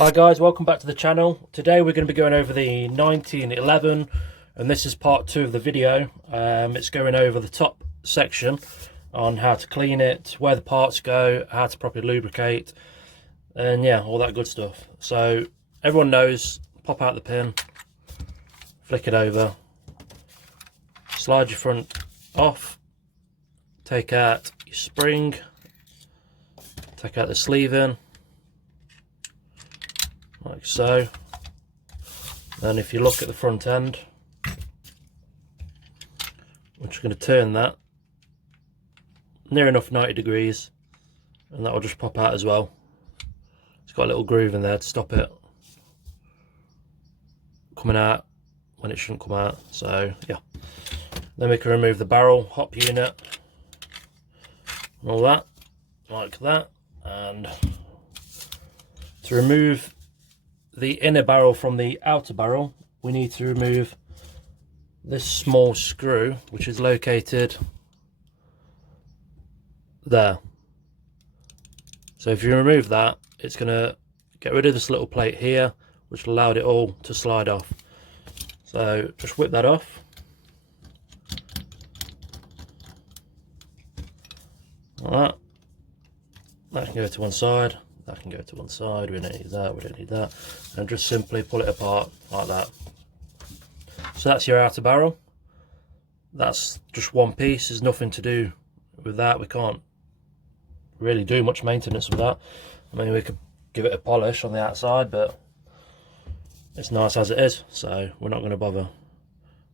Hi guys, welcome back to the channel. Today we're going to be going over the 1911 and this is part 2 of the video. It's going over the top section on how to clean it, where the parts go, how to properly lubricate, and yeah, all that good stuff. So everyone knows, pop out the pin, flick it over, slide your front off, take out your spring, take out the sleeve-in, like so. Then if you look at the front end, we're just going to turn that near enough 90 degrees and that will just pop out as well. It's got a little groove in there to stop it coming out when it shouldn't come out. So yeah, then we can remove the barrel, hop unit and all that, like that. And to remove the inner barrel from the outer barrel, we need to remove this small screw which is located there. So if you remove that, it's going to get rid of this little plate here which allowed it all to slide off. So just whip that off. Like that. That can go to one side, that can go to one side, we don't need that, we don't need that. And just simply pull it apart like that. So that's your outer barrel. That's just one piece, there's nothing to do with that. We can't really do much maintenance with that. I mean, we could give it a polish on the outside, but it's nice as it is, so we're not going to bother.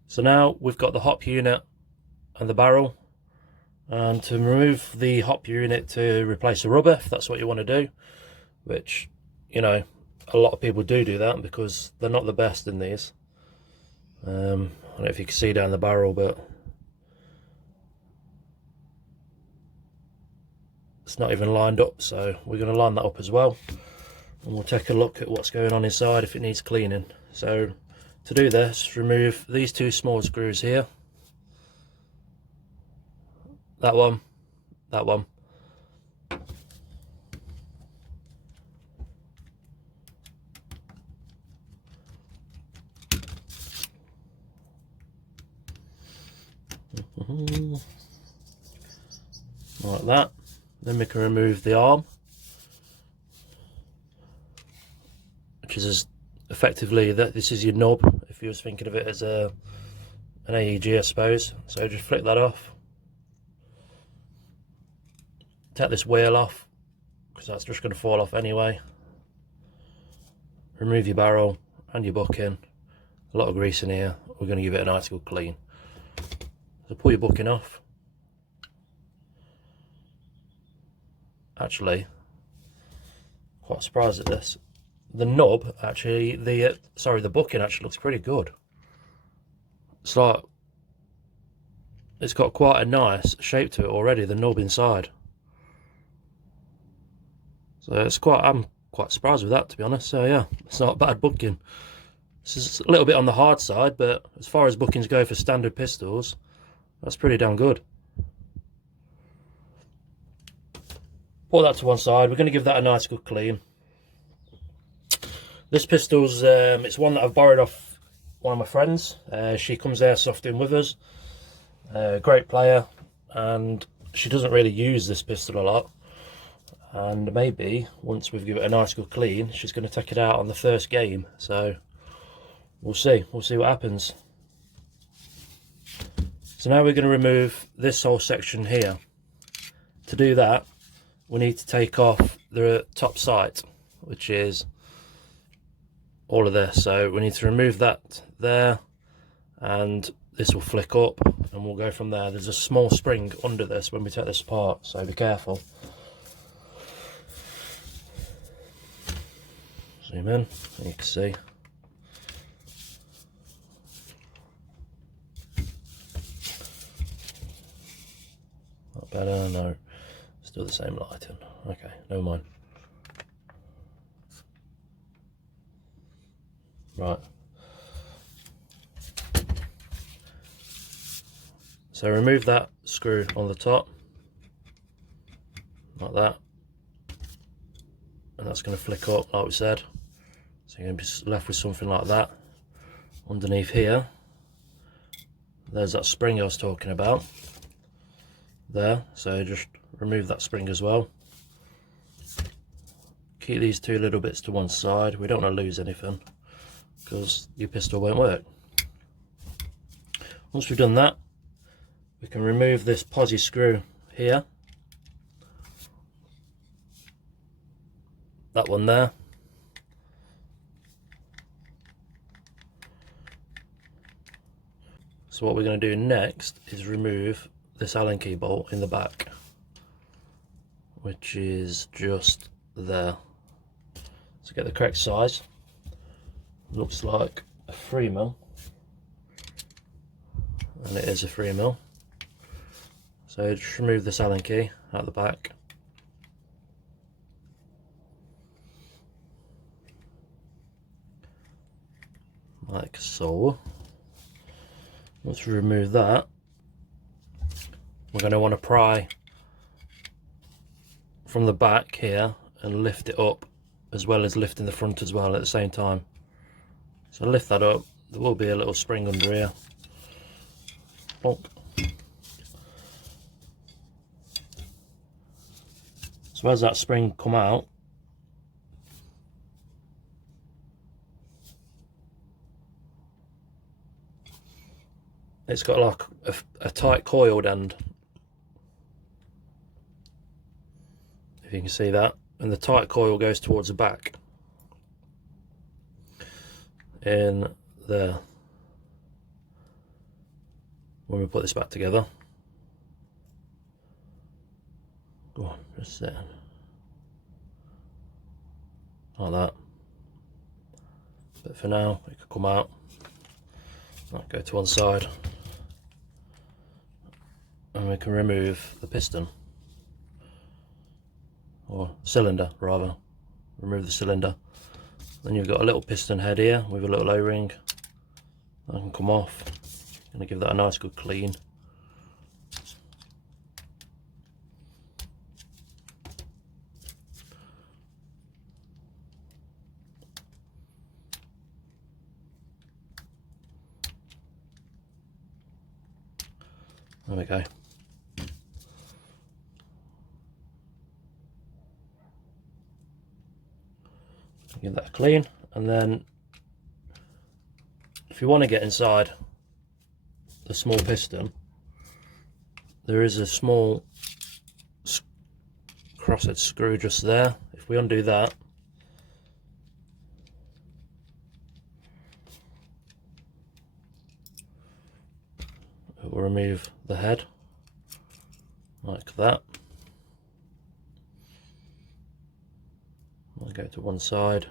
So now we've got the hop unit and the barrel. And to remove the hop unit to replace the rubber, if that's what you want to do, which, you know, a lot of people do that because they're not the best in these. I don't know if you can see down the barrel, but it's not even lined up, so we're going to line that up as well. And we'll take a look at what's going on inside if it needs cleaning. So to do this, remove these two small screws here. That one, that one. Like that. Then we can remove the arm, which is effectively that this is your knob if you was thinking of it as an AEG, I suppose. So just flick that off. Take this wheel off because that's just going to fall off anyway. Remove your barrel and your bucking. A lot of grease in here. We're going to give it a nice good clean. So pull your bucking off. Actually, quite surprised at this. The nub actually, the bucking actually looks pretty good. It's like it's got quite a nice shape to it already. The nub inside. So I'm quite surprised with that, to be honest. So yeah, it's not bad bucking. This is a little bit on the hard side, but as far as buckings go for standard pistols, that's pretty damn good. Put that to one side. We're going to give that a nice good clean. This pistol's it's one that I've borrowed off one of my friends. She comes airsofting with us. Great player, and she doesn't really use this pistol a lot. And maybe once we've given it a nice good clean, she's going to take it out on the first game. So we'll see what happens. So now we're going to remove this whole section here. To do that, we need to take off the top sight, which is all of this. So we need to remove that there, and this will flick up and we'll go from there. There's a small spring under this when we take this apart, so be careful. Zoom in, you can see. Not better, no. Still the same lighting. Okay, never mind. Right. So remove that screw on the top, like that. And that's going to flick up, like we said. So you're going to be left with something like that. Underneath here, there's that spring I was talking about there, so just remove that spring as well. Keep these two little bits to one side. We don't want to lose anything because your pistol won't work. Once we've done that, we can remove this posi screw here, that one there. So what we're going to do next is remove this Allen key bolt in the back, which is just there. So get the correct size. Looks like a 3mm, and it is a 3mm. So just remove this Allen key out the back. Like so. Once we remove that, we're going to want to pry from the back here and lift it up, as well as lifting the front as well at the same time. So lift that up, there will be a little spring under here. Bonk. So as that spring come out, it's got like a tight coiled end, if you can see that, and the tight coil goes towards the back in there when we put this back together. Go on, just there, like that. But for now, it could come out. I'll go to one side, and we can remove the piston, or cylinder rather. Remove the cylinder. Then you've got a little piston head here with a little O-ring that can come off. Gonna give that a nice good clean. There we go. Give that a clean, and then if you want to get inside the small piston, there is a small crosshead screw just there. If we undo that, it will remove the head like that. I'll go to one side.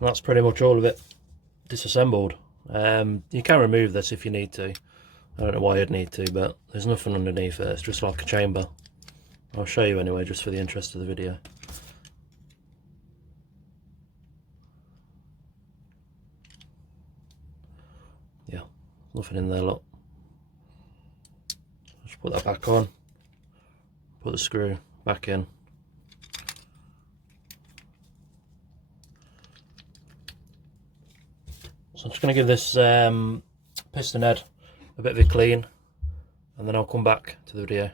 And that's pretty much all of it disassembled. You can remove this if you need to. I don't know why you'd need to, but there's nothing underneath it. It's just like a chamber. I'll show you anyway, just for the interest of the video. Yeah, nothing in there, look. Just put that back on. Put the screw back in. So I'm just going to give this piston head a bit of a clean, and then I'll come back to the video.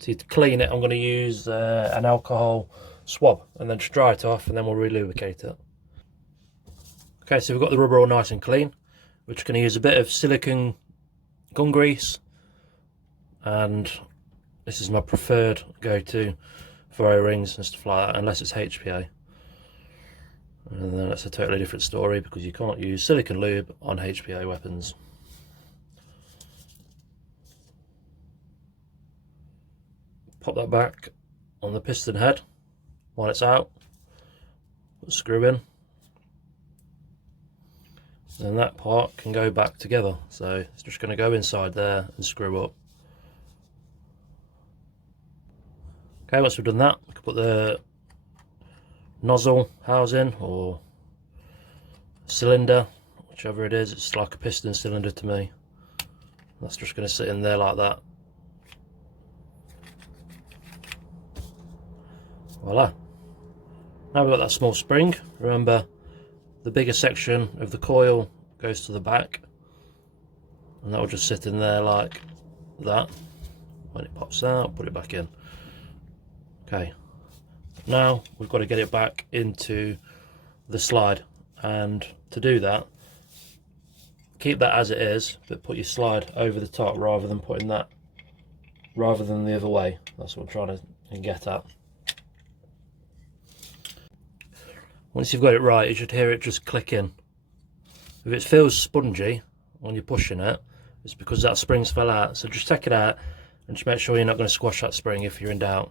To clean it, I'm going to use an alcohol swab and then just dry it off, and then we'll re-lubricate it. Okay, so we've got the rubber all nice and clean. We're just going to use a bit of silicone gun grease, and this is my preferred go-to for O-rings and stuff like that, unless it's HPA. And then that's a totally different story, because you can't use silicone lube on HPA weapons. Pop that back on the piston head while it's out. Put the screw in. Then that part can go back together. So it's just going to go inside there and screw up. Okay, once we've done that, we can put the nozzle housing or cylinder, whichever it is. It's like a piston cylinder to me. That's just going to sit in there like that. Voila. Now we've got that small spring. Remember, the bigger section of the coil goes to the back, and that will just sit in there like that. When it pops out, put it back in. Okay, now we've got to get it back into the slide, and to do that, keep that as it is, but put your slide over the top rather than the other way. That's what I'm trying to get at. Once you've got it right, you should hear it just click in. If it feels spongy when you're pushing it, it's because that spring's fell out. So just take it out and just make sure you're not going to squash that spring if you're in doubt.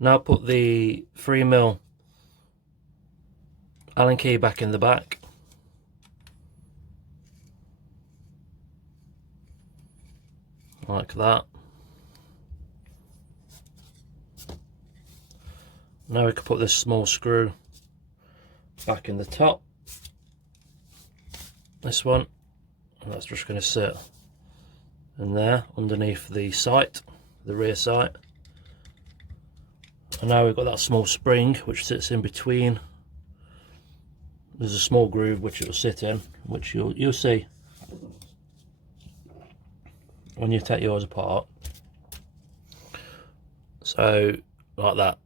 Now put the 3mm Allen key back in the back. Like that. Now we can put this small screw back in the top, this one, and that's just going to sit in there underneath the sight, the rear sight. And now we've got that small spring which sits in between. There's a small groove which it will sit in, which you'll see when you take yours apart. So like that.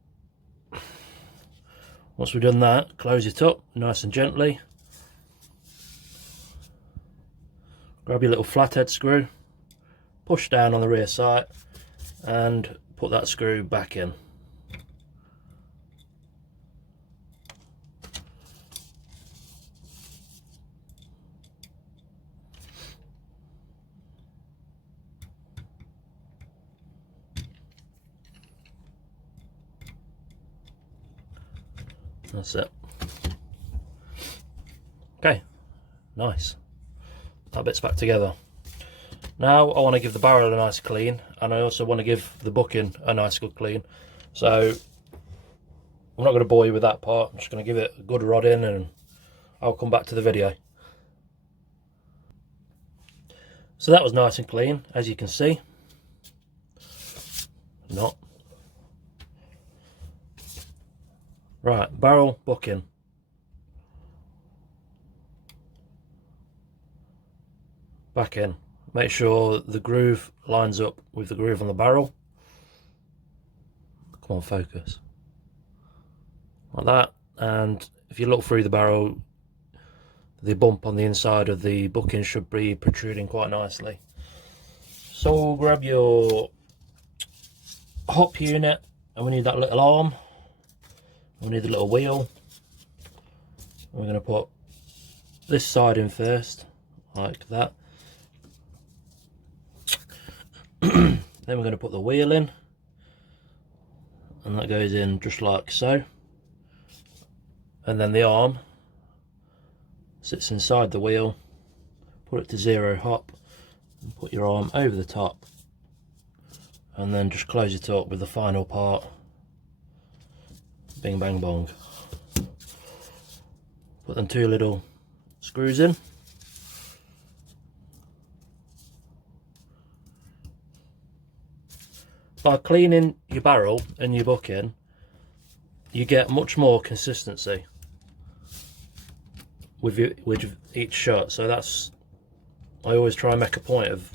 Once we've done that, close it up nice and gently. Grab your little flathead screw, push down on the rear sight, and put that screw back in. That's it. Okay, nice. That bit's back together. Now I want to give the barrel a nice clean, and I also want to give the bucking a nice good clean. So I'm not going to bore you with that part. I'm just going to give it a good rod in, and I'll come back to the video. So that was nice and clean, as you can see. Not. Right, barrel, bucking. Back in. Make sure the groove lines up with the groove on the barrel. Come on, focus. Like that. And if you look through the barrel, the bump on the inside of the bucking should be protruding quite nicely. So grab your hop unit, and we need that little arm. We need a little wheel. We're going to put this side in first, like that. Then we're going to put the wheel in, and that goes in just like so. And then the arm sits inside the wheel. Put it to 0 hop, and put your arm over the top, and then just close it up with the final part. Bing bang bong. Put them 2 little screws in. By cleaning your barrel and your bucking, you get much more consistency with each shot. So that's, I always try and make a point of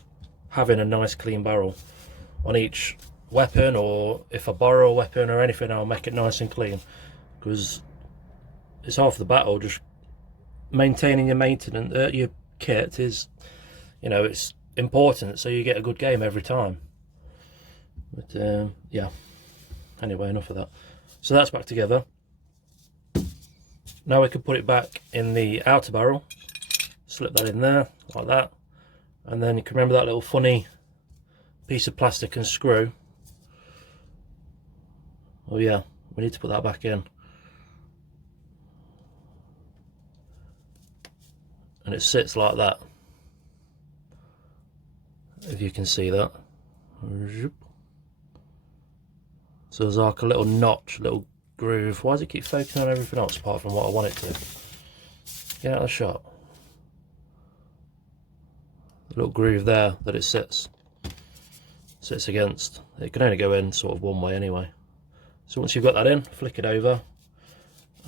having a nice clean barrel on each weapon, or if I borrow a weapon or anything, I'll make it nice and clean, because it's half the battle. Just maintaining your kit is, you know, it's important, so you get a good game every time. But yeah, anyway, enough of that. So that's back together. Now we can put it back in the outer barrel, slip that in there like that, and then you can remember that little funny piece of plastic and screw. Oh yeah, we need to put that back in. And it sits like that, if you can see that. So there's like a little notch, little groove. Why does it keep focusing on everything else apart from what I want it to? Get out of the shot. A little groove there that it sits against. It can only go in sort of one way anyway. So once you've got that in, flick it over,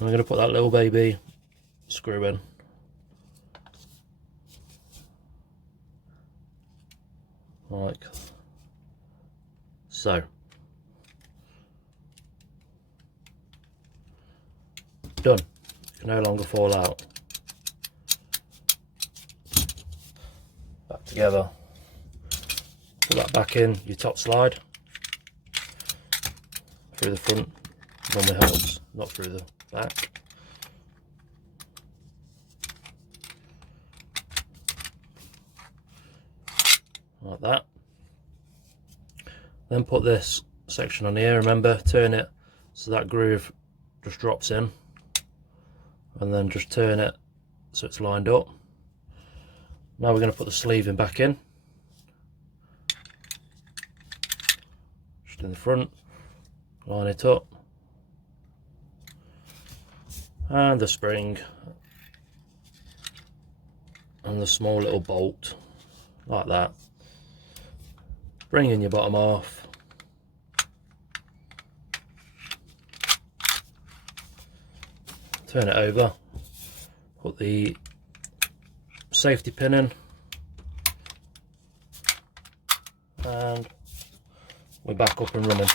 I'm going to put that little baby screw in. Like so. Done. It can no longer fall out. Back together. Put that back in your top slide. Through the front. Normally helps, not through the back. Like that. Then put this section on here, remember, turn it so that groove just drops in, and then just turn it so it's lined up. Now we're going to put the sleeving back in, just in the front, line it up, and the spring, and the small little bolt, like that. Bring in your bottom half, turn it over, put the safety pin in, and we're back up and running.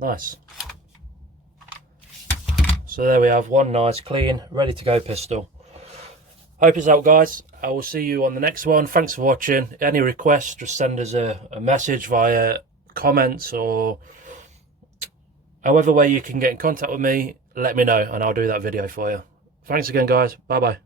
Nice. So there we have one nice, clean, ready to go pistol. Hope it's out, guys. I will see you on the next one. Thanks for watching. Any requests, just send us a message via comments, or however way you can get in contact with me, let me know and I'll do that video for you. Thanks again, guys. Bye bye.